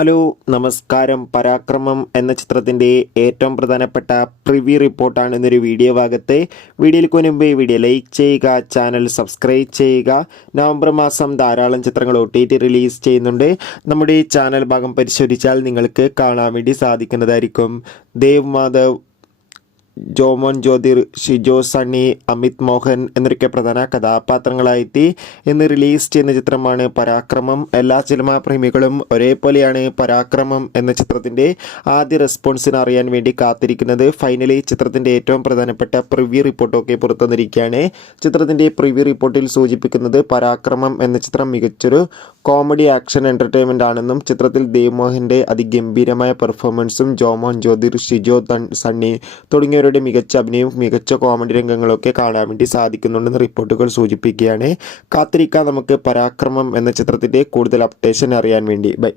Hello നമസ്കാരം. പരാക്രമം എന്ന ചിത്രത്തിൻ്റെ ഏറ്റവും പ്രധാനപ്പെട്ട പ്രിവ്യൂ റിപ്പോർട്ടാണ് ഇന്നൊരു വീഡിയോ ഭാഗത്ത്. വീഡിയോയിലേക്ക് മുൻപ് ഈ വീഡിയോ ലൈക്ക് ചെയ്യുക, ചാനൽ സബ്സ്ക്രൈബ് ചെയ്യുക. നവംബർ മാസം ധാരാളം ചിത്രങ്ങൾ OTT റിലീസ് ചെയ്യുന്നുണ്ട്. നമ്മുടെ ഈ ചാനൽ ഭാഗം പരിശോധിച്ചാൽ നിങ്ങൾക്ക് കാണാൻ വേണ്ടി സാധിക്കുന്നതായിരിക്കും. ദേവ് മാധവ്, ജോമോൻ ജ്യോതിർ, ഷിജോ സണ്ണി, അമിത് മോഹൻ എന്നൊക്കെ പ്രധാന കഥാപാത്രങ്ങളായെത്തി ഇന്ന് റിലീസ് ചെയ്യുന്ന ചിത്രമാണ് പരാക്രമം. എല്ലാ സിനിമാ പ്രേമികളും ഒരേപോലെയാണ് പരാക്രമം എന്ന ചിത്രത്തിൻ്റെ ആദ്യ റെസ്പോൺസിന് അറിയാൻ വേണ്ടി കാത്തിരിക്കുന്നത്. ഫൈനലി ചിത്രത്തിൻ്റെ ഏറ്റവും പ്രധാനപ്പെട്ട പ്രിവ്യൂ റിപ്പോർട്ടൊക്കെ പുറത്തുവന്നിരിക്കുകയാണ്. ചിത്രത്തിൻ്റെ പ്രിവ്യൂ റിപ്പോർട്ടിൽ സൂചിപ്പിക്കുന്നത് പരാക്രമം എന്ന ചിത്രം മികച്ചൊരു കോമഡി ആക്ഷൻ എൻ്റർടൈൻമെൻ്റ് ആണെന്നും ചിത്രത്തിൽ ദേവ് മോഹൻ്റെ അതിഗംഭീരമായ പെർഫോമൻസും ജോമോൻ ജ്യോതിർ, ഷിജോ സണ്ണി തുടങ്ങിയവരുടെ മികച്ച അഭിനയവും മികച്ച കോമഡി രംഗങ്ങളൊക്കെ കാണാൻ വേണ്ടി സാധിക്കുന്നുണ്ടെന്ന് റിപ്പോർട്ടുകൾ സൂചിപ്പിക്കുകയാണ്. കാത്തിരിക്കാം നമുക്ക് പരാക്രമം എന്ന ചിത്രത്തിൻ്റെ കൂടുതൽ അപ്ഡേഷൻ അറിയാൻ വേണ്ടി. ബൈ.